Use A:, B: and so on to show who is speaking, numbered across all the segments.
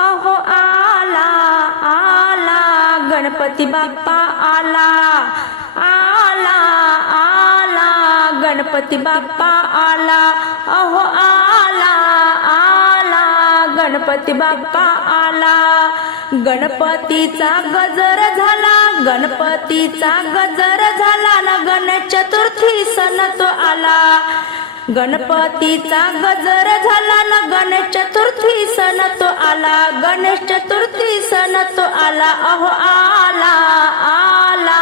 A: अहो आला आला गणपती बाप्पा आला. आला आला गणपती बाप्पा आला. अहो आला आला गणपती बाप्पा आला. गणपतीचा गजर झाला गणपतीचा गजर झाला. ना गणेश चतुर्थी सण तो आला. गणपतीचा गजर झाला न गणेश चतुर्थी सण तो आला गणेश चतुर्थी सण तो आला अहो आला आला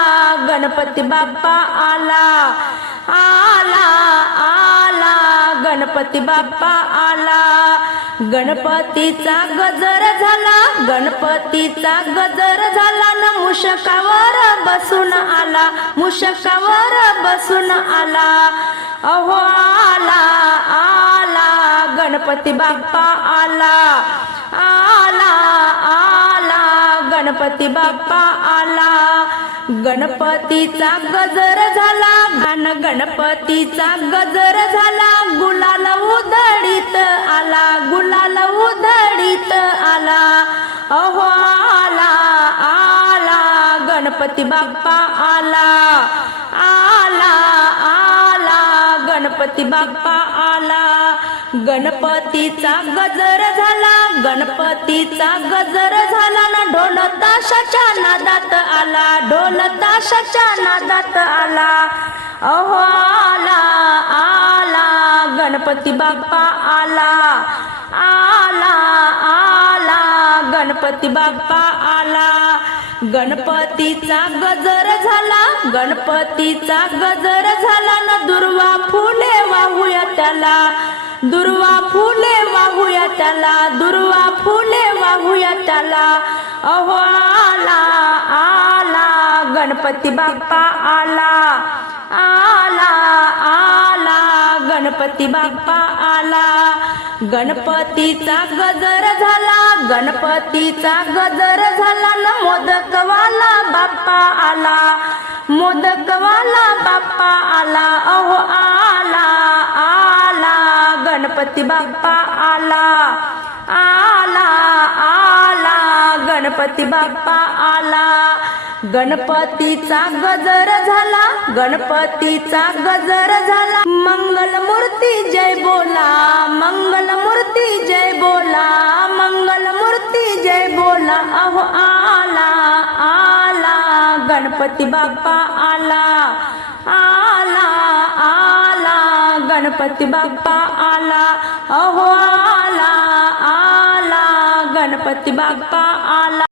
A: गणपती बाप्पा आला आला आला गणपती बाप्पा आला. गणपतीचा गजर झाला गणपतीचा गजर झाला न मुशकावर बसून आला मुशकावर बसून आला. अहो आला आला गणपती बाप्पा आला. आला आला गणपती बाप्पा आला. गणपतीचा गजर झाला गाण गणपतीचा गजर झाला. गुलाल उधळीत आला गुलाल उधळीत आला. अहो आला आला गणपती बाप्पा आला. आला आला. गणपती बाप्पा आला. गणपतीचा गजर झाला. गणपतीचा गजर झाला ना ढोल ताशाच्या नादात आला. ढोल ताशाच्या नादात आला. अहो आला आला. गणपती बाप्पा आला. आला आला. गणपती बाप्पा आला. गणपतीचा गजर झाला. गणपतीचा गजर झाला ना दुर्वा त्याला. दुर्वा फुले वाहूया त्याला दुर्वा फुले वाहूया त्याला. अहो आला आला गणपती बाप्पा आला. आला आला गणपती बाप्पा आला. गणपतीचा गजर झाला गणपतीचा गजर झाला. ना मोदकवाला बाप्पा आला. मोदकवाला बाप्पा गणपती बाप्पा आला. आला आला. गणपती बाप्पा आला. गणपतीचा गजर झाला. गणपतीचा गजर झाला. मंगल मूर्ती जय बोला. मंगल मूर्ती जय बोला. मंगल मूर्ती जय बोला. अहो आला आला. गणपती बाप्पा आला आला. आला. गणपती बाप्पा आला. अहो आला आला. गणपती बाप्पा आला.